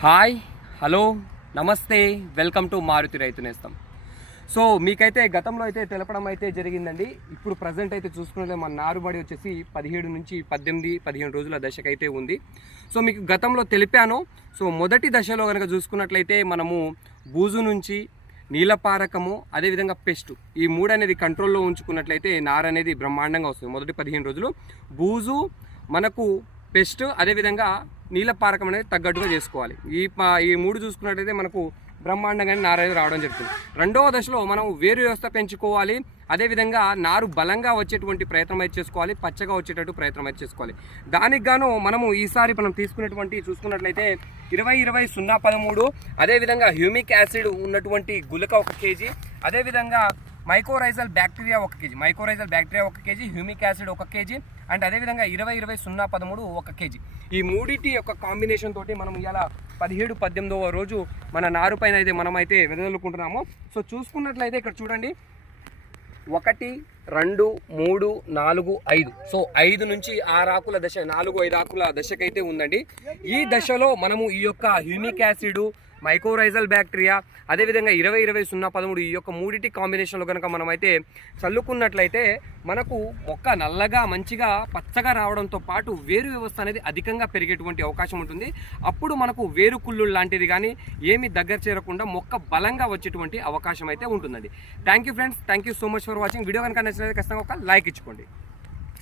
Hi hello నమస్తే welcome to Maruti రైతు నేస్తం. సో మీకైతే గతంలో అయితే తెలపడం అయితే జరిగిందండి. ఇప్పుడు ప్రజెంట్ అయితే చూసుకున్నట్లయితే మన నారుబడి వచ్చేసి పదిహేడు నుంచి పద్దెనిమిది పదిహేను రోజుల దశకైతే ఉంది. సో మీకు గతంలో తెలిపాను. సో మొదటి దశలో కనుక చూసుకున్నట్లయితే మనము బూజు నుంచి నీలపారకము అదేవిధంగా పెస్ట్ ఈ మూడు అనేది కంట్రోల్లో ఉంచుకున్నట్లయితే నార అనేది బ్రహ్మాండంగా వస్తుంది. మొదటి పదిహేను రోజులు బూజు మనకు పెస్ట్ అదేవిధంగా నీళ్ళ పారకం అనేది తగ్గట్టుగా చేసుకోవాలి. ఈ ఈ మూడు చూసుకున్నట్లయితే మనకు బ్రహ్మాండంగానే నారైదు రావడం జరుగుతుంది. రెండవ దశలో మనం వేరు వ్యవస్థ పెంచుకోవాలి. అదేవిధంగా నారు బలంగా వచ్చేటువంటి ప్రయత్నం అయితే చేసుకోవాలి. పచ్చగా వచ్చేటట్టు ప్రయత్నం అయితే చేసుకోవాలి. దానికి గాను మనము ఈసారి మనం తీసుకున్నటువంటి చూసుకున్నట్లయితే ఇరవై ఇరవై సున్నా పదమూడు అదేవిధంగా హ్యూమిక్ యాసిడ్ ఉన్నటువంటి గులక ఒక కేజీ అదేవిధంగా మైకోరైజల్ బ్యాక్టీరియా ఒక కేజీ. మైకోరైజల్ బ్యాక్టీరియా ఒక కేజీ హ్యూమిక్ యాసిడ్ ఒక కేజీ అండ్ అదేవిధంగా ఇరవై ఇరవై సున్నా పదమూడు ఒక కేజీ. ఈ మూడిటి యొక్క కాంబినేషన్ తోటి మనం ఇలా పదిహేడు పద్దెనిమిదవ రోజు మన నారు పైన అయితే మనం అయితే వెదజల్లుకుంటున్నాము. సో చూసుకున్నట్లయితే ఇక్కడ చూడండి. ఒకటి రెండు మూడు నాలుగు ఐదు. సో ఐదు నుంచి ఆరు ఆకుల దశ నాలుగు ఐదు ఆకుల దశకైతే ఉందండి. ఈ దశలో మనము ఈ యొక్క హ్యూమిక్ యాసిడ్ మైకోరైజల్ బ్యాక్టీరియా అదేవిధంగా ఇరవై ఇరవై సున్నా పదమూడు ఈ యొక్క మూడిటి కాంబినేషన్లో కనుక మనమైతే చల్లుకున్నట్లయితే మనకు మొక్క నల్లగా మంచిగా పచ్చగా రావడంతో పాటు వేరు వ్యవస్థ అనేది అధికంగా పెరిగేటువంటి అవకాశం ఉంటుంది. అప్పుడు మనకు వేరు కుళ్ళు లాంటిది కానీ ఏమి దగ్గర చేరకుండా మొక్క బలంగా వచ్చేటువంటి అవకాశం అయితే ఉంటుందండి. Thank you friends thank you so much for watching video కనుక నచ్చినట్లయితే ఖచ్చితంగా ఒక లైక్ ఇచ్చుకోండి.